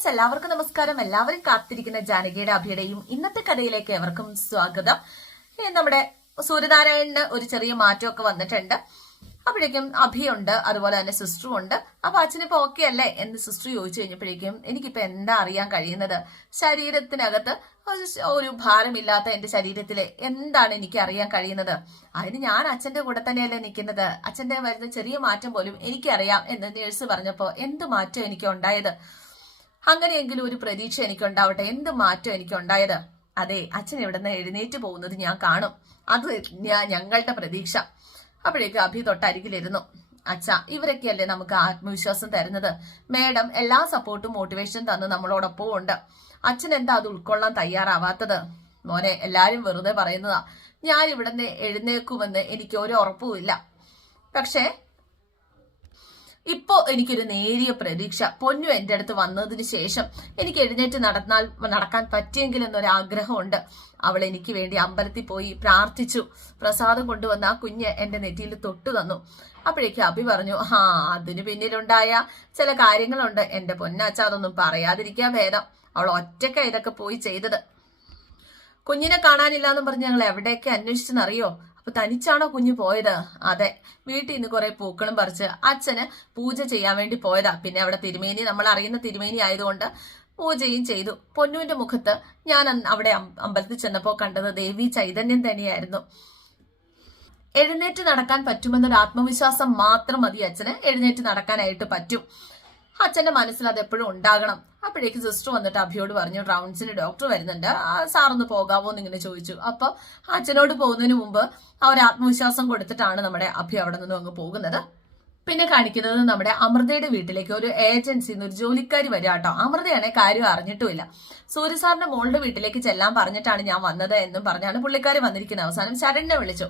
Friends എല്ലാവർക്കും നമസ്കാരം. എല്ലാവരും കാത്തിരിക്കുന്ന ജാനകിയുടെ അഭിയുടെയും ഇന്നത്തെ കഥയിലേക്ക് എവർക്കും സ്വാഗതം. നമ്മുടെ സൂര്യനാരായണന് ഒരു ചെറിയ മാറ്റമൊക്കെ വന്നിട്ടുണ്ട്. അപ്പോഴേക്കും അഭിയുണ്ട് അതുപോലെ തന്നെ സിസ്റ്ററും ഉണ്ട്. അപ്പൊ അച്ഛനിപ്പോ ഓക്കെ അല്ലേ എന്ന് സിസ്റ്റർ ചോദിച്ചു കഴിഞ്ഞപ്പോഴേക്കും എനിക്കിപ്പോ എന്താ അറിയാൻ കഴിയുന്നത്? ശരീരത്തിനകത്ത് ഒരു ഭാരമില്ലാത്ത എന്റെ ശരീരത്തിലെ എന്താണ് എനിക്ക് അറിയാൻ കഴിയുന്നത്? അതിന് ഞാൻ അച്ഛന്റെ കൂടെ തന്നെയല്ലേ നിൽക്കുന്നത്. അച്ഛന്റെ വരുന്ന ചെറിയ മാറ്റം പോലും എനിക്കറിയാം എന്ന് നേഴ്സ് പറഞ്ഞപ്പോ എന്ത് മാറ്റം എനിക്ക് ഉണ്ടായത് അങ്ങനെയെങ്കിലും ഒരു പ്രതീക്ഷ എനിക്കുണ്ടാവട്ടെ. എന്ത് മാറ്റം എനിക്കുണ്ടായത്? അതെ അച്ഛൻ ഇവിടുന്ന് എഴുന്നേറ്റ് പോകുന്നത് ഞാൻ കാണും. അത് ഞാൻ ഞങ്ങളുടെ പ്രതീക്ഷ. അപ്പോഴേക്ക് അഭി തൊട്ടരികിലിരുന്നു. അച്ഛ ഇവരൊക്കെയല്ലേ നമുക്ക് ആത്മവിശ്വാസം തരുന്നത്? മേഡം എല്ലാ സപ്പോർട്ടും മോട്ടിവേഷനും തന്ന് നമ്മളോടൊപ്പം ഉണ്ട്. അച്ഛൻ എന്താ അത് ഉൾക്കൊള്ളാൻ തയ്യാറാവാത്തത്? മോനെ എല്ലാരും വെറുതെ പറയുന്നതാ. ഞാൻ ഇവിടുന്ന് എഴുന്നേക്കുമെന്ന് എനിക്ക് ഒരു ഉറപ്പുമില്ല പക്ഷേ ഇപ്പോ എനിക്കൊരു നേരിയ പ്രതീക്ഷ. പൊന്നു എന്റെ അടുത്ത് വന്നതിന് ശേഷം എനിക്ക് എഴുന്നേറ്റ് നടന്നാൽ നടക്കാൻ പറ്റിയെങ്കിൽ എന്നൊരു ആഗ്രഹമുണ്ട് അവൾ എനിക്ക് വേണ്ടി അമ്പലത്തിൽ പോയി പ്രാർത്ഥിച്ചു. പ്രസാദം കൊണ്ടുവന്ന ആ കുഞ്ഞ് എന്റെ നെറ്റിയിൽ തൊട്ടു തന്നു. അപ്പോഴേക്ക് അഭി പറഞ്ഞു ആ അതിന് പിന്നിലുണ്ടായ ചില കാര്യങ്ങളുണ്ട്. എന്റെ പൊന്നാച്ച അതൊന്നും പറയാതിരിക്കാൻ ഭേദം. അവൾ ഒറ്റക്ക ഇതൊക്കെ പോയി ചെയ്തത്. കുഞ്ഞിനെ കാണാനില്ല എന്നും പറഞ്ഞ് ഞങ്ങൾ എവിടെയൊക്കെ അന്വേഷിച്ചെന്നറിയോ? അപ്പൊ തനിച്ചാണോ കുഞ്ഞ് പോയത്? അതെ. വീട്ടിൽ നിന്ന് കുറെ പൂക്കളും പറിച്ച് അച്ഛന് പൂജ ചെയ്യാൻ വേണ്ടി പോയതാ. പിന്നെ അവിടെ തിരുമേനി നമ്മൾ അറിയുന്ന തിരുമേനി ആയതുകൊണ്ട് പൂജയും ചെയ്തു. പൊന്നുവിന്റെ മുഖത്ത് ഞാൻ അവിടെ അമ്പലത്തിൽ ചെന്നപ്പോ കണ്ടത് ദേവി ചൈതന്യം തന്നെയായിരുന്നു. എഴുന്നേറ്റ് നടക്കാൻ പറ്റുമെന്നൊരു ആത്മവിശ്വാസം മാത്രം മതി അച്ഛന്. എഴുന്നേറ്റ് നടക്കാനായിട്ട് പറ്റും. അച്ഛന്റെ മനസ്സിൽ അത് എപ്പോഴും ഉണ്ടാകണം. അപ്പോഴേക്ക് സിസ്റ്റർ വന്നിട്ട് അഭിയോട് പറഞ്ഞു റൗണ്ട്സിന് ഡോക്ടർ വരുന്നുണ്ട്. ആ, സാറൊന്ന് പോകാവോ എന്ന് ഇങ്ങനെ ചോദിച്ചു. അപ്പൊ അച്ഛനോട് പോകുന്നതിന് മുമ്പ് ആ ഒരു ആത്മവിശ്വാസം കൊടുത്തിട്ടാണ് നമ്മുടെ അഭി അവിടെ നിന്നും അങ്ങ് പോകുന്നത്. പിന്നെ കാണിക്കുന്നത് നമ്മുടെ അമൃതയുടെ വീട്ടിലേക്ക് ഒരു ഏജൻസി ഒരു ജോലിക്കാരി വരിക കേട്ടോ. അമൃതയാണെ കാര്യം അറിഞ്ഞിട്ടുമില്ല. സൂര്യസാറിന്റെ മോളുടെ വീട്ടിലേക്ക് ചെല്ലാൻ പറഞ്ഞിട്ടാണ് ഞാൻ വന്നത് എന്നും പറഞ്ഞാണ് പുള്ളിക്കാരി വന്നിരിക്കുന്ന അവസാനം ശരണിനെ വിളിച്ചു.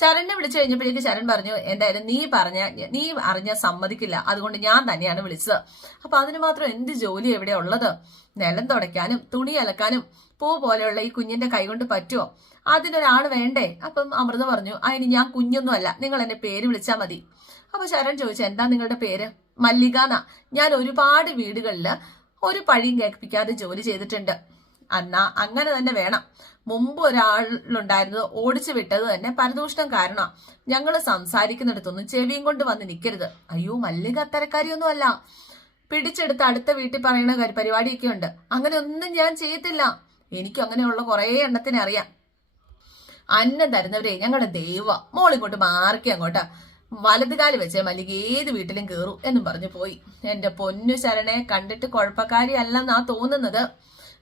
ശരണിനെ വിളിച്ചു കഴിഞ്ഞപ്പോഴേക്ക് ശരൺ പറഞ്ഞു എന്തായാലും നീ പറഞ്ഞ നീ അറിഞ്ഞ സമ്മതിക്കില്ല. അതുകൊണ്ട് ഞാൻ തന്നെയാണ് വിളിച്ചത്. അപ്പൊ അതിന് മാത്രം എന്ത് ജോലി എവിടെ ഉള്ളത്? നിലം തുടയ്ക്കാനും തുണി അലക്കാനും പൂ പോലെയുള്ള ഈ കുഞ്ഞിന്റെ കൈകൊണ്ട് പറ്റുമോ അതിനൊരാൾ വേണ്ടേ? അപ്പം അമൃത പറഞ്ഞു അതിന് ഞാൻ കുഞ്ഞൊന്നും അല്ല നിങ്ങൾ എന്നെ പേര് വിളിച്ചാൽ മതി. അപ്പൊ ശരൺ ചോദിച്ചു എന്താ നിങ്ങളുടെ പേര്? മല്ലികാന ഞാൻ ഒരുപാട് വീടുകളിൽ ഒരു പഴിയും കേൾപ്പിക്കാതെ ജോലി ചെയ്തിട്ടുണ്ട്. എന്നാ അങ്ങനെ തന്നെ വേണം. മുമ്പ് ഒരാളുണ്ടായിരുന്നത് ഓടിച്ചു വിട്ടത് തന്നെ പരദൂഷണം കാരണം. ഞങ്ങൾ സംസാരിക്കുന്നിടത്തൊന്നും ചെവിയും കൊണ്ട് വന്ന് നിൽക്കരുത് അയ്യോ മല്ലിക അത്തരക്കാരിയൊന്നും അല്ല പിടിച്ചെടുത്ത് അടുത്ത വീട്ടിൽ പറയുന്ന പരിപാടിയൊക്കെ ഉണ്ട്. അങ്ങനെ ഒന്നും ഞാൻ ചെയ്യത്തില്ല. എനിക്ക് അങ്ങനെയുള്ള കുറേ എണ്ണത്തിനെ അറിയാം. അന്നം തരുന്നവരെ ഞങ്ങളുടെ ദൈവ. മോളിങ്ങോട്ട് മാറിക്കി അങ്ങോട്ട്. കാലി വെച്ച് മല്ലിക ഏത് വീട്ടിലും കയറും എന്നും പറഞ്ഞു പോയി. എന്റെ പൊന്നു ശരണെ കണ്ടിട്ട് കുഴപ്പക്കാരി അല്ലെന്നാ തോന്നുന്നത്.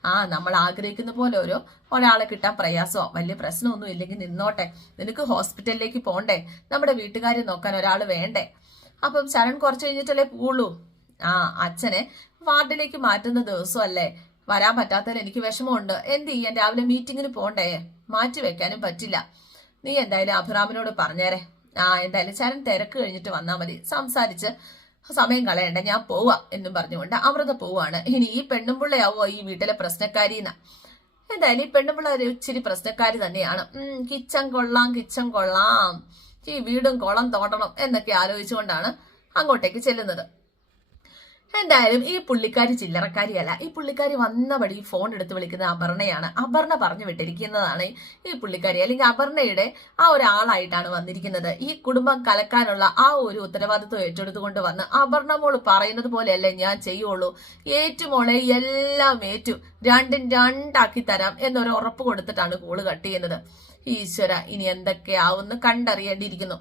ആ നമ്മൾ ആഗ്രഹിക്കുന്ന പോലെ ഓരോ ഒരാളെ കിട്ടാൻ പ്രയാസമോ വലിയ പ്രശ്നമൊന്നും ഇല്ലെങ്കിൽ നിന്നോട്ടെ. നിനക്ക് ഹോസ്പിറ്റലിലേക്ക് പോണ്ടേ? നമ്മുടെ വീട്ടുകാരെ നോക്കാൻ ഒരാൾ വേണ്ടേ? അപ്പം ശരൺ കുറച്ച് കഴിഞ്ഞിട്ടല്ലേ പോളൂ ആ അച്ഛനെ വാർഡിലേക്ക് മാറ്റുന്ന ദിവസമല്ലേ? വരാൻ പറ്റാത്തതിൽ എനിക്ക് വിഷമമുണ്ട്. എന്ത് ചെയ്യാൻ? രാവിലെ മീറ്റിങ്ങിന് പോണ്ടേ? മാറ്റി വെക്കാനും പറ്റില്ല. നീ എന്തായാലും അഭിറാമിനോട് പറഞ്ഞേരെ. ആ എന്തായാലും ചരൻ തിരക്ക് കഴിഞ്ഞിട്ട് വന്നാൽ മതി. സംസാരിച്ച് സമയം കളയണ്ട ഞാൻ പോവാ എന്നും പറഞ്ഞുകൊണ്ട് അമൃത പോവാണ്. ഇനി ഈ പെണ്ണുമ്പിള്ളയാവോ ഈ വീട്ടിലെ പ്രശ്നക്കാരിന്ന? എന്തായാലും ഈ പെണ്ണുമ്പിള്ള ഒരു ഇച്ചിരി പ്രശ്നക്കാരി തന്നെയാണ്. കിച്ചൻ കൊള്ളാം കിച്ചൻ കൊള്ളാം. ഈ വീടും കുളം തോടണം എന്നൊക്കെ ആലോചിച്ചുകൊണ്ടാണ് അങ്ങോട്ടേക്ക് ചെല്ലുന്നത്. എന്തായാലും ഈ പുള്ളിക്കാരി ചില്ലറക്കാരി അല്ല ഈ പുള്ളിക്കാരി വന്നപടി ഫോൺ എടുത്ത് വിളിക്കുന്ന അപർണയാണ്. അപർണ പറഞ്ഞു വിട്ടിരിക്കുന്നതാണ് ഈ പുള്ളിക്കാരി അല്ലെങ്കിൽ അപർണയുടെ ആ ഒരാളായിട്ടാണ് വന്നിരിക്കുന്നത്. ഈ കുടുംബം കലക്കാനുള്ള ആ ഒരു ഉത്തരവാദിത്വം ഏറ്റെടുത്തുകൊണ്ട് വന്ന് അപർണ മോൾ പറയുന്നത് പോലെയല്ലേ ഞാൻ ചെയ്യുള്ളൂ. ഏറ്റുമോളെ എല്ലാം ഏറ്റു. രണ്ടും രണ്ടാക്കി തരാം എന്നൊരു ഉറപ്പ് കൊടുത്തിട്ടാണ് കോൾ കട്ട് ചെയ്യുന്നത്. ഈശ്വര ഇനി എന്തൊക്കെയാവുമെന്ന് കണ്ടറിയേണ്ടിയിരിക്കുന്നു.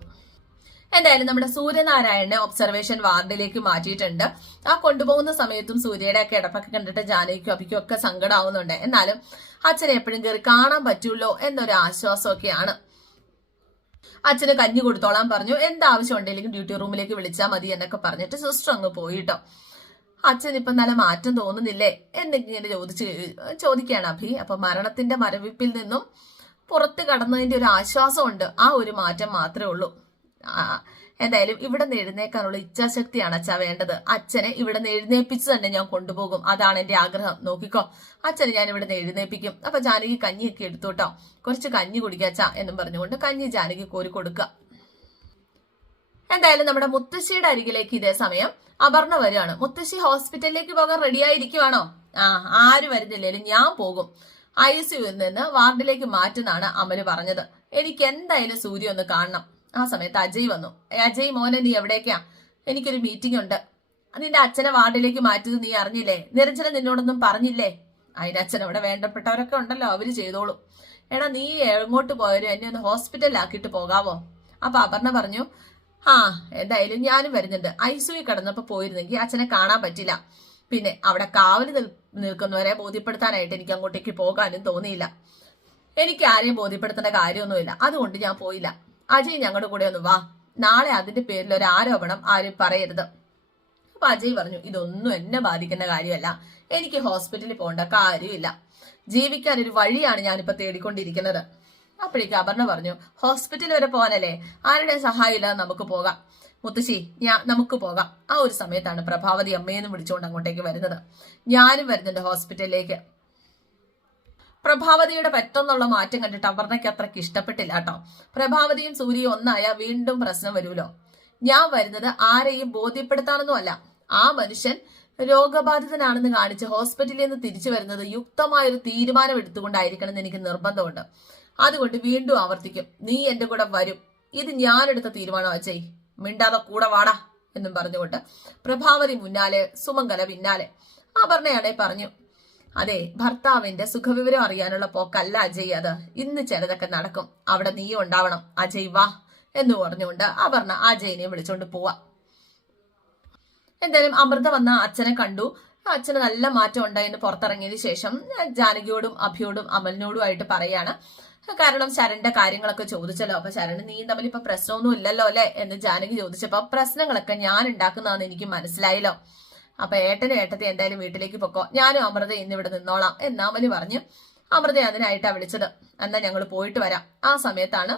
എന്തായാലും നമ്മുടെ സൂര്യനാരായണനെ ഒബ്സർവേഷൻ വാർഡിലേക്ക് മാറ്റിയിട്ടുണ്ട്. ആ കൊണ്ടുപോകുന്ന സമയത്തും സൂര്യയുടെ ഒക്കെ ഇടപ്പൊക്കെ കണ്ടിട്ട് ജാനകിക്കും അഭിക്കും ഒക്കെ സങ്കടമാവുന്നുണ്ട് എന്നാലും അച്ഛനെ എപ്പോഴും കയറി കാണാൻ പറ്റുള്ളൂ എന്നൊരു ആശ്വാസമൊക്കെയാണ്. അച്ഛന് കഞ്ഞി കൊടുത്തോളാൻ പറഞ്ഞു. എന്താവശ്യം ഉണ്ടെങ്കിലും ഡ്യൂട്ടി റൂമിലേക്ക് വിളിച്ചാൽ മതി എന്നൊക്കെ പറഞ്ഞിട്ട് സിസ്റ്റർ അങ്ങ് പോയിട്ടോ അച്ഛൻ ഇപ്പൊ നല്ല മാറ്റം തോന്നുന്നില്ലേ എന്നിങ്ങനെ ചോദിച്ച് ചോദിക്കുകയാണ് അഭി. അപ്പൊ മരണത്തിന്റെ മരവിപ്പിൽ നിന്നും പുറത്ത് കടന്നതിന്റെ ഒരു ആശ്വാസമുണ്ട്. ആ ഒരു മാറ്റം മാത്രമേ ഉള്ളൂ. എന്തായാലും ഇവിടെ നിന്ന് എഴുന്നേക്കാനുള്ള ഇച്ഛാശക്തിയാണ് അച്ഛാ വേണ്ടത്. അച്ഛനെ ഇവിടെ നിന്ന് എഴുന്നേപ്പിച്ച് തന്നെ ഞാൻ കൊണ്ടുപോകും. അതാണ് എന്റെ ആഗ്രഹം. നോക്കിക്കോ. അച്ഛനെ ഞാൻ ഇവിടെ നിന്ന് എഴുന്നേപ്പിക്കും. അപ്പൊ ജാനകി കഞ്ഞിയൊക്കെ എടുത്തു കേട്ടോ. കുറച്ച് കഞ്ഞി കുടിക്കാച്ചാ എന്നും പറഞ്ഞുകൊണ്ട് കഞ്ഞി ജാനകി കോരി കൊടുക്കുക. എന്തായാലും നമ്മുടെ മുത്തശ്ശിയുടെ അരികിലേക്ക് ഇതേ സമയം അപർണ വരികയാണ്. മുത്തശ്ശി ഹോസ്പിറ്റലിലേക്ക് പോകാൻ റെഡിയായിരിക്കുവാണോ ആ ആര് വരുന്നില്ലേലും ഞാൻ പോകും. ഐ സിയുവിൽ നിന്ന് വാർഡിലേക്ക് മാറ്റുന്നാണ് അമൽ പറഞ്ഞത്. എനിക്ക് എന്തായാലും സൂര്യ ഒന്ന് കാണണം. ആ സമയത്ത് അജയ് വന്നു. "ഏ, അജയ് മോനെ നീ എവിടേക്കാ എനിക്കൊരു മീറ്റിംഗ് ഉണ്ട്. നിന്റെ അച്ഛനെ വാർഡിലേക്ക് മാറ്റിയത് നീ അറിഞ്ഞില്ലേ? നിരഞ്ജന നിന്നോടൊന്നും പറഞ്ഞില്ലേ? അതിന്റെ അച്ഛൻ അവിടെ വേണ്ടപ്പെട്ടവരൊക്കെ ഉണ്ടല്ലോ അവർ ചെയ്തോളൂ. എടാ നീ എങ്ങോട്ട് പോയാലും എന്നെ ഒന്ന് ഹോസ്പിറ്റലിലാക്കിയിട്ട് പോകാവോ? അപ്പൊ അപർണ പറഞ്ഞു ആ എന്തായാലും ഞാനും വരുന്നുണ്ട്. ഐസുവിൽ കിടന്നപ്പോ പോയിരുന്നെങ്കിൽ അച്ഛനെ കാണാൻ പറ്റില്ല. പിന്നെ അവിടെ കാവൽ നിൽ നിൽക്കുന്നവരെ ബോധ്യപ്പെടുത്താനായിട്ട് എനിക്ക് അങ്ങോട്ടേക്ക് പോകാനും തോന്നിയില്ല. എനിക്ക് ആരെയും ബോധ്യപ്പെടുത്തേണ്ട കാര്യമൊന്നുമില്ല. അതുകൊണ്ട് ഞാൻ പോയില്ല. അജയ് ഞങ്ങളുടെ കൂടെ ഒന്ന് വാ. നാളെ അതിന്റെ പേരിൽ ഒരു ആരോപണം ആരും പറയരുത്. അപ്പൊ അജയ് പറഞ്ഞു ഇതൊന്നും എന്നെ ബാധിക്കുന്ന കാര്യമല്ല. എനിക്ക് ഹോസ്പിറ്റലിൽ പോകേണ്ട കാര്യമില്ല. ജീവിക്കാൻ ഒരു വഴിയാണ് ഞാനിപ്പോ തേടിക്കൊണ്ടിരിക്കുന്നത്. അപ്പോഴേക്ക് അപർണ പറഞ്ഞു ഹോസ്പിറ്റൽ വരെ പോകാനല്ലേ? ആരുടെ സഹായം ഇല്ലാതെ നമുക്ക് പോകാം. മുത്തശ്ശി ഞാൻ നമുക്ക് പോകാം. ആ ഒരു സമയത്താണ് പ്രഭാവതി അമ്മയെന്ന് വിളിച്ചുകൊണ്ട് അങ്ങോട്ടേക്ക് വരുന്നത്. ഞാനും വരുന്നുണ്ട് ഹോസ്പിറ്റലിലേക്ക്. പ്രഭാവതിയുടെ പെട്ടെന്നുള്ള മാറ്റം കണ്ടിട്ട് അപർണയ്ക്ക് അത്രയ്ക്ക് ഇഷ്ടപ്പെട്ടില്ല കേട്ടോ. പ്രഭാവതിയും സൂര്യയും ഒന്നായ വീണ്ടും പ്രശ്നം വരുമല്ലോ. ഞാൻ വരുന്നത് ആരെയും ബോധ്യപ്പെടുത്താനൊന്നുമല്ല ആ മനുഷ്യൻ രോഗബാധിതനാണെന്ന് കാണിച്ച് ഹോസ്പിറ്റലിൽ നിന്ന് തിരിച്ചു വരുന്നത് യുക്തമായ ഒരു തീരുമാനം എടുത്തുകൊണ്ടായിരിക്കണം എന്ന് എനിക്ക് നിർബന്ധമുണ്ട്. അതുകൊണ്ട് വീണ്ടും ആവർത്തിക്കും. നീ എന്റെ കൂടെ വരും. ഇത് ഞാനെടുത്ത തീരുമാനം അച്ചേ മിണ്ടാതെ കൂടെ വാടാ എന്നും പറഞ്ഞുകൊണ്ട് പ്രഭാവതി മുന്നാലെ സുമംഗല പിന്നാലെ. അപർണയാണെ പറഞ്ഞു അതെ ഭർത്താവിന്റെ സുഖവിവരം അറിയാനുള്ള പോക്കല്ല അജയ്. അത് ഇന്ന് ചിലതൊക്കെ നടക്കും. അവിടെ നീ ഉണ്ടാവണം. അജയ് വാ എന്ന് പറഞ്ഞുകൊണ്ട് അപർണ അജയിനെ വിളിച്ചോണ്ട് പോവാ. എന്തായാലും അമൃത വന്ന അച്ഛനെ കണ്ടു. അച്ഛന് നല്ല മാറ്റം ഉണ്ടായെന്ന് പുറത്തിറങ്ങിയതിനു ശേഷം ജാനകിയോടും അഭിയോടും അമലിനോടുമായിട്ട് പറയാണ്. കാരണം ശരണിന്റെ കാര്യങ്ങളൊക്കെ ചോദിച്ചല്ലോ. അപ്പൊ ശരൺ നീ തമ്മിൽ ഇപ്പൊ പ്രശ്നമൊന്നും ഇല്ലല്ലോ അല്ലെ? എന്ന് ജാനകി ചോദിച്ചപ്പോ പ്രശ്നങ്ങളൊക്കെ ഞാൻ ഉണ്ടാക്കുന്നതാന്ന് എനിക്ക് മനസ്സിലായല്ലോ. അപ്പൊ ഏട്ടനും ഏട്ടത്തെ എന്തായാലും വീട്ടിലേക്ക് പൊക്കോ. ഞാനും അമൃത ഇന്ന് ഇവിടെ നിന്നോളാം എന്ന് പറഞ്ഞ് പറഞ്ഞു. അമൃത അതിനായിട്ടാ വിളിച്ചത്. എന്നാ ഞങ്ങൾ പോയിട്ട് വരാം. ആ സമയത്താണ്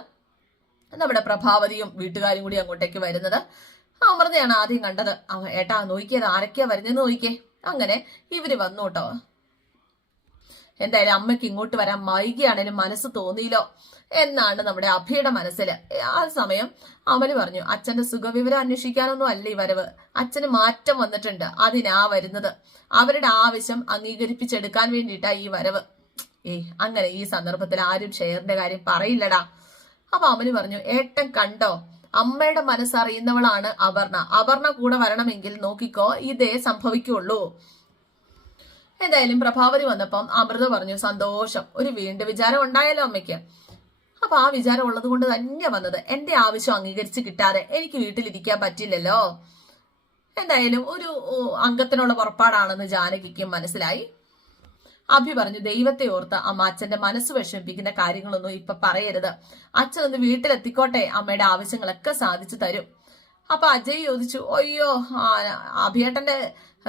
നമ്മുടെ പ്രഭാവതിയും വീട്ടുകാരും കൂടി അങ്ങോട്ടേക്ക് വരുന്നത്. അമൃതയാണ് ആദ്യം കണ്ടത്. ഏട്ടാ നോക്കിയത് ആരൊക്കെയാ വരുന്നതെന്ന് നോക്കിയേ അങ്ങനെ ഇവർ വന്നു കേട്ടോ. എന്തായാലും അമ്മയ്ക്ക് ഇങ്ങോട്ട് വരാൻ വൈകിയാണേലും മനസ്സ് തോന്നിയില്ലോ എന്നാണ് നമ്മുടെ അഭിയുടെ മനസ്സിൽ. ആ സമയം അമൽ പറഞ്ഞു അച്ഛന്റെ സുഖവിവരം അന്വേഷിക്കാനൊന്നും അല്ല ഈ വരവ്. അച്ഛന് മാറ്റം വന്നിട്ടുണ്ട്. അതിനാ വരുന്നത്. അവരുടെ ആവശ്യം അംഗീകരിപ്പിച്ചെടുക്കാൻ വേണ്ടിയിട്ടാ ഈ വരവ്. ഏയ് അങ്ങനെ ഈ സന്ദർഭത്തിൽ ആരും ഷെയറിന്റെ കാര്യം പറയില്ലടാ. അപ്പൊ അമൽ പറഞ്ഞു ഏട്ടൻ കണ്ടോ? അമ്മയുടെ മനസ്സറിയുന്നവളാണ് അപർണ. അപർണ കൂടെ വരണമെങ്കിൽ നോക്കിക്കോ ഇതേ സംഭവിക്കുള്ളൂ. എന്തായാലും പ്രഭാവതി വന്നപ്പം അമൃത പറഞ്ഞു സന്തോഷം ഒരു വീണ്ടും വിചാരം ഉണ്ടായല്ലോ അമ്മയ്ക്ക്. അപ്പൊ ആ വിചാരം ഉള്ളത് കൊണ്ട് തന്നെ വന്നത്. എന്റെ ആവശ്യം അംഗീകരിച്ച് കിട്ടാതെ എനിക്ക് വീട്ടിലിരിക്കാൻ പറ്റില്ലല്ലോ. എന്തായാലും ഒരു അംഗത്തിനുള്ള പുറപ്പാടാണെന്ന് ജാനകിക്കും മനസ്സിലായി. അഭി പറഞ്ഞു ദൈവത്തെ ഓർത്ത് അമ്മ അച്ഛന്റെ മനസ്സ് വിഷമിപ്പിക്കുന്ന കാര്യങ്ങളൊന്നും ഇപ്പൊ പറയരുത്. അച്ഛൻ ഒന്ന് വീട്ടിലെത്തിക്കോട്ടെ അമ്മയുടെ ആവശ്യങ്ങളൊക്കെ സാധിച്ചു തരും. അപ്പൊ അജയ് ചോദിച്ചു അയ്യോ അഭിയേട്ടന്റെ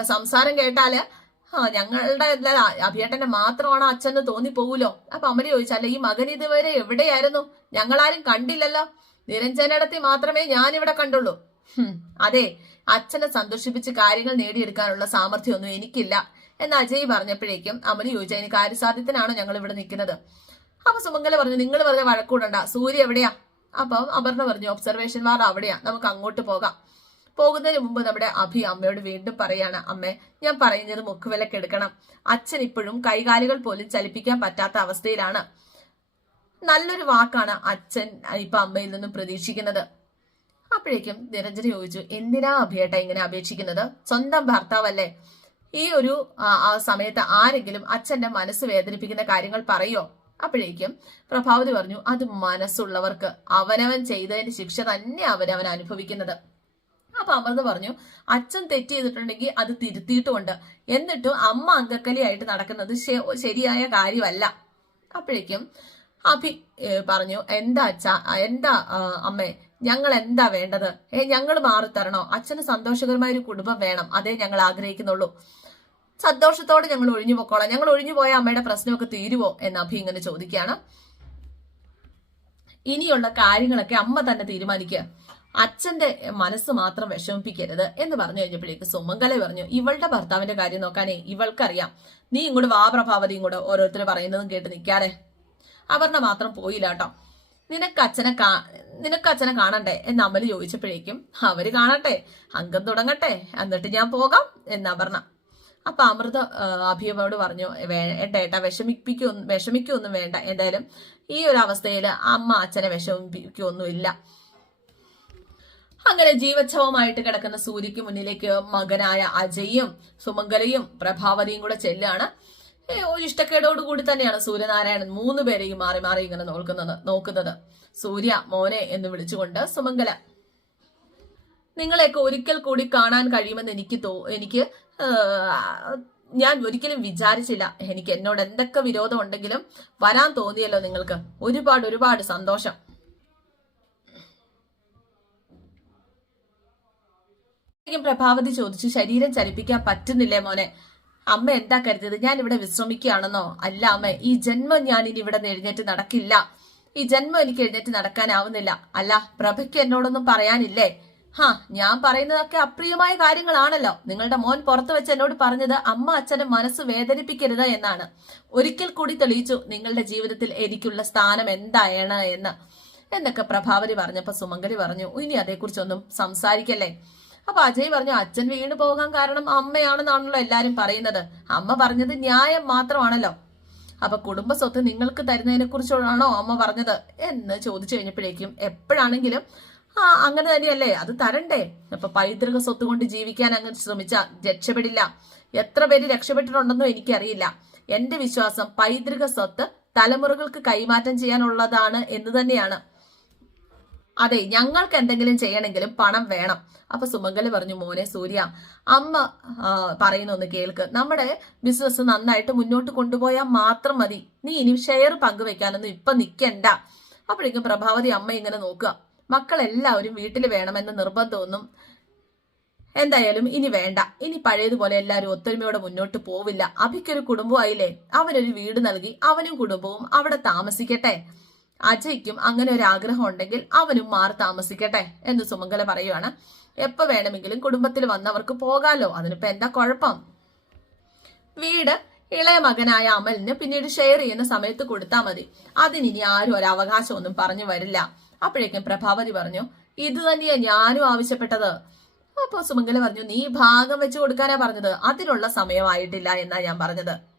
സംസാരം കേട്ടാൽ ആ ഞങ്ങളുടെ അഭിയേട്ടന്റെ മാത്രമാണ് അച്ഛന് തോന്നിപ്പോകൂലോ? അപ്പൊ അമ്മര് ചോദിച്ചല്ലേ ഈ മകൻ ഇതുവരെ എവിടെയായിരുന്നു? ഞങ്ങളാരും കണ്ടില്ലല്ലോ. നിരഞ്ജനടത്തി മാത്രമേ ഞാൻ ഇവിടെ കണ്ടുള്ളൂ അതെ അച്ഛനെ സന്തോഷിപ്പിച്ച് കാര്യങ്ങൾ നേടിയെടുക്കാനുള്ള സാമർഥ്യമൊന്നും എനിക്കില്ല. എന്ന് അജയ് പറഞ്ഞപ്പോഴേക്കും അമൽ ചോദിച്ചാൽ എനിക്ക് കാര്യസാധ്യത്തിനാണോ ഞങ്ങൾ ഇവിടെ നിൽക്കുന്നത്? അപ്പൊ സുമംഗല പറഞ്ഞു നിങ്ങൾ പറഞ്ഞ വഴക്കൂടണ്ട. സൂര്യ എവിടെയാ? അപ്പം അപർണ പറഞ്ഞു ഒബ്സർവേഷൻ വാർ അവിടെയാ. നമുക്ക് അങ്ങോട്ട് പോകാം. പോകുന്നതിന് മുമ്പ് നമ്മുടെ അഭി അമ്മയോട് വീണ്ടും പറയാണ് അമ്മേ ഞാൻ പറയുന്നത് മുക്കുവിലക്കെടുക്കണം അച്ഛൻ ഇപ്പോഴും കൈകാലുകൾ പോലും ചലിപ്പിക്കാൻ പറ്റാത്ത അവസ്ഥയിലാണ്. നല്ലൊരു വാക്കാണ് അച്ഛൻ ഇപ്പൊ അമ്മയിൽ നിന്നും പ്രതീക്ഷിക്കുന്നത്. അപ്പോഴേക്കും നിരഞ്ജന ചോദിച്ചു എന്തിനാ അഭിയേട്ട ഇങ്ങനെ അപേക്ഷിക്കുന്നത്? സ്വന്തം ഭർത്താവല്ലേ? ഈ ഒരു സമയത്ത് ആരെങ്കിലും അച്ഛന്റെ മനസ്സ് വേദനിപ്പിക്കുന്ന കാര്യങ്ങൾ പറയോ? അപ്പോഴേക്കും പ്രഭാവതി പറഞ്ഞു അത് മനസ്സുള്ളവർക്ക്. അവനവൻ ചെയ്തതിന്റെ ശിക്ഷ തന്നെ അവനവൻ അനുഭവിക്കുന്നത്. അപ്പൊ അമൃത പറഞ്ഞു അച്ഛൻ തെറ്റ് ചെയ്തിട്ടുണ്ടെങ്കിൽ അത് തിരുത്തിയിട്ടുമുണ്ട്. എന്നിട്ടും അമ്മ അങ്കക്കലിയായിട്ട് നടക്കുന്നത് ശരിയായ കാര്യമല്ല. അപ്പോഴേക്കും അഭി പറഞ്ഞു എന്താ അച്ഛ എന്താ അമ്മേ ഞങ്ങൾ എന്താ വേണ്ടത്? ഏ ഞങ്ങൾ മാറിത്തരണോ? അച്ഛന് സന്തോഷകരമായ ഒരു കുടുംബം വേണം. അതേ ഞങ്ങൾ ആഗ്രഹിക്കുന്നുള്ളൂ. സന്തോഷത്തോടെ ഞങ്ങൾ ഒഴിഞ്ഞു പൊക്കോളാം. ഞങ്ങൾ ഒഴിഞ്ഞു പോയ അമ്മയുടെ പ്രശ്നമൊക്കെ തീരുവോ? എന്ന് അഭി ഇങ്ങനെ ചോദിക്കുകയാണ്. ഇനിയുള്ള കാര്യങ്ങളൊക്കെ അമ്മ തന്നെ തീരുമാനിക്കുക. അച്ഛന്റെ മനസ്സ് മാത്രം വിഷമിപ്പിക്കരുത് എന്ന് പറഞ്ഞു കഴിഞ്ഞപ്പോഴേക്ക് സുമംഗല പറഞ്ഞു ഇവളുടെ ഭർത്താവിന്റെ കാര്യം നോക്കാനേ ഇവൾക്കറിയാം. നീ ഇങ്ങോട്ട് വാ പ്രഭാവതി ഇങ്ങോട്ട് ഓരോരുത്തർ പറയുന്നതും കേട്ട് നിൽക്കാതെ. അപർണ മാത്രം പോയില്ല കേട്ടോ. നിനക്ക് അച്ഛനെ കാ നിനക്ക് അച്ഛനെ കാണണ്ടേ? എന്ന് അമൽ ചോദിച്ചപ്പോഴേക്കും അവർ കാണട്ടെ അംഗം തുടങ്ങട്ടെ എന്നിട്ട് ഞാൻ പോകാം എന്ന് അപർണ. അപ്പൊ അമൃത അഭിയമ്മയോട് പറഞ്ഞു വേണ്ട ഏട്ടാ വിഷമിപ്പിക്കൊന്നും വിഷമിക്കൊന്നും വേണ്ട. എന്തായാലും ഈ ഒരു അവസ്ഥയിൽ അമ്മ അച്ഛനെ വിഷമിപ്പിക്കൊന്നുമില്ല. അങ്ങനെ ജീവച്ഛവമായിട്ട് കിടക്കുന്ന സൂര്യക്ക് മുന്നിലേക്ക് മകനായ അജയും സുമംഗലയും പ്രഭാവതിയും കൂടെ ചെല്ലാണ് ഒരു ഇഷ്ടക്കേടോട് കൂടി തന്നെയാണ് സൂര്യനാരായണൻ മൂന്ന് പേരെയും മാറി മാറി ഇങ്ങനെ നോക്കുന്നത് നോക്കുന്നത്. സൂര്യ മോനെ എന്ന് വിളിച്ചുകൊണ്ട് സുമംഗല നിങ്ങളെയൊക്കെ ഒരിക്കൽ കൂടി കാണാൻ കഴിയുമെന്ന് എനിക്ക് തോ എനിക്ക് ഞാൻ ഒരിക്കലും വിചാരിച്ചില്ല. എനിക്ക് എന്നോട് എന്തൊക്കെ വിരോധം ഉണ്ടെങ്കിലും വരാൻ തോന്നിയല്ലോ നിങ്ങൾക്ക്. ഒരുപാട് ഒരുപാട് സന്തോഷം. പ്രഭാവതി ചോദിച്ചു ശരീരം ചലിപ്പിക്കാൻ പറ്റുന്നില്ലേ മോനെ? അമ്മ എന്താ കരുതിയത്? ഞാൻ ഇവിടെ വിശ്രമിക്കുകയാണെന്നോ? അല്ല അമ്മ ഈ ജന്മം ഞാൻ ഇനി ഇവിടെ എഴുന്നേറ്റ് നടക്കില്ല. ഈ ജന്മം എനിക്ക് എഴുന്നേറ്റ് നടക്കാനാവുന്നില്ല. അല്ല പ്രഭയ്ക്ക് എന്നോടൊന്നും പറയാനില്ലേ? ഹാ ഞാൻ പറയുന്നതൊക്കെ അപ്രിയമായ കാര്യങ്ങളാണല്ലോ. നിങ്ങളുടെ മോൻ പുറത്തു വെച്ച് എന്നോട് പറഞ്ഞത് അമ്മ അച്ഛന്റെ മനസ്സ് വേദനിപ്പിക്കരുത് എന്നാണ്. ഒരിക്കൽ കൂടി തെളിയിച്ചു നിങ്ങളുടെ ജീവിതത്തിൽ എനിക്കുള്ള സ്ഥാനം എന്താണ് എന്ന്. എന്നൊക്കെ പ്രഭാവതി പറഞ്ഞപ്പോ സുമംഗലി പറഞ്ഞു ഇനി അതേക്കുറിച്ചൊന്നും സംസാരിക്കല്ലേ? അപ്പൊ അജയ് പറഞ്ഞു അച്ഛൻ വീണ് പോകാൻ കാരണം അമ്മയാണെന്നാണല്ലോ എല്ലാരും പറയുന്നത്. അമ്മ പറഞ്ഞത് ന്യായം മാത്രമാണല്ലോ. അപ്പൊ കുടുംബ സ്വത്ത് നിങ്ങൾക്ക് തരുന്നതിനെ കുറിച്ചാണോ അമ്മ പറഞ്ഞത്? എന്ന് ചോദിച്ചു കഴിഞ്ഞപ്പോഴേക്കും എപ്പോഴാണെങ്കിലും ആ അങ്ങനെ തന്നെയല്ലേ അത് തരണ്ടേ? അപ്പൊ പൈതൃക സ്വത്ത് കൊണ്ട് ജീവിക്കാൻ അങ്ങ് ശ്രമിച്ച രക്ഷപ്പെടില്ല. എത്ര പേര് രക്ഷപ്പെട്ടിട്ടുണ്ടെന്നോ എനിക്കറിയില്ല. എന്റെ വിശ്വാസം പൈതൃക സ്വത്ത് തലമുറകൾക്ക് കൈമാറ്റം ചെയ്യാനുള്ളതാണ് എന്ന് തന്നെയാണ്. അതെ ഞങ്ങൾക്ക് എന്തെങ്കിലും ചെയ്യണമെങ്കിലും പണം വേണം. അപ്പൊ സുമംഗലി പറഞ്ഞു മോനെ സൂര്യ അമ്മ പറയുന്നൊന്ന് കേൾക്ക്. നമ്മുടെ ബിസിനസ് നന്നായിട്ട് മുന്നോട്ട് കൊണ്ടുപോയാൽ മാത്രം മതി. നീ ഇനി ഷെയർ പങ്കുവെക്കാനൊന്നും ഇപ്പൊ നിക്കണ്ട. അപ്പോഴേക്കും പ്രഭാവതി അമ്മ ഇങ്ങനെ നോക്കുക. മക്കളെല്ലാവരും വീട്ടിൽ വേണമെന്ന് നിർബന്ധമൊന്നും എന്തായാലും ഇനി വേണ്ട. ഇനി പഴയതുപോലെ എല്ലാവരും ഒത്തൊരുമയോടെ മുന്നോട്ട് പോവില്ല. അഭിക്കൊരു കുടുംബമായില്ലേ അവനൊരു വീട് നൽകി അവനും കുടുംബവും അവിടെ താമസിക്കട്ടെ. അജയ്ക്കും അങ്ങനെ ഒരു ആഗ്രഹം ഉണ്ടെങ്കിൽ അവനും മാറി താമസിക്കട്ടെ എന്ന് സുമംഗല പറയുവാണ്. എപ്പോ വേണമെങ്കിലും കുടുംബത്തിൽ വന്നവർക്ക് പോകാലോ അതിനിപ്പോ എന്താ കുഴപ്പം? വീട് ഇളയ മകനായ അമലിന് പിന്നീട് ഷെയർ ചെയ്യുന്ന സമയത്ത് കൊടുത്താൽ മതി. അതിനി ആരും ഒരു അവകാശമൊന്നും പറഞ്ഞു വരില്ല. അപ്പോഴേക്കും പ്രഭാവതി പറഞ്ഞു ഇത് തന്നെയാ ഞാനും ആവശ്യപ്പെട്ടത്. അപ്പോ സുമംഗല പറഞ്ഞു നീ ഭാഗം വെച്ച് കൊടുക്കാനാ പറഞ്ഞത്. അതിനുള്ള സമയമായിട്ടില്ല എന്നാ ഞാൻ പറഞ്ഞത്.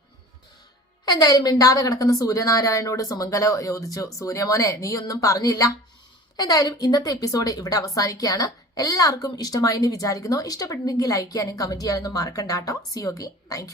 എന്തായാലും മിണ്ടാതെ കിടക്കുന്ന സൂര്യനാരായണനോട് സുമംഗല ചോദിച്ചു സൂര്യമോനെ നീ ഒന്നും പറഞ്ഞില്ല. എന്തായാലും ഇന്നത്തെ എപ്പിസോഡ് ഇവിടെ അവസാനിക്കുകയാണ്. എല്ലാവർക്കും ഇഷ്ടമായി എന്ന് വിചാരിക്കുന്നു. ഇഷ്ടപ്പെട്ടിട്ടുണ്ടെങ്കിൽ ലൈക്ക് ചെയ്യാനും കമന്റ് ചെയ്യാനൊന്നും മറക്കണ്ട കേട്ടോ. C okay thank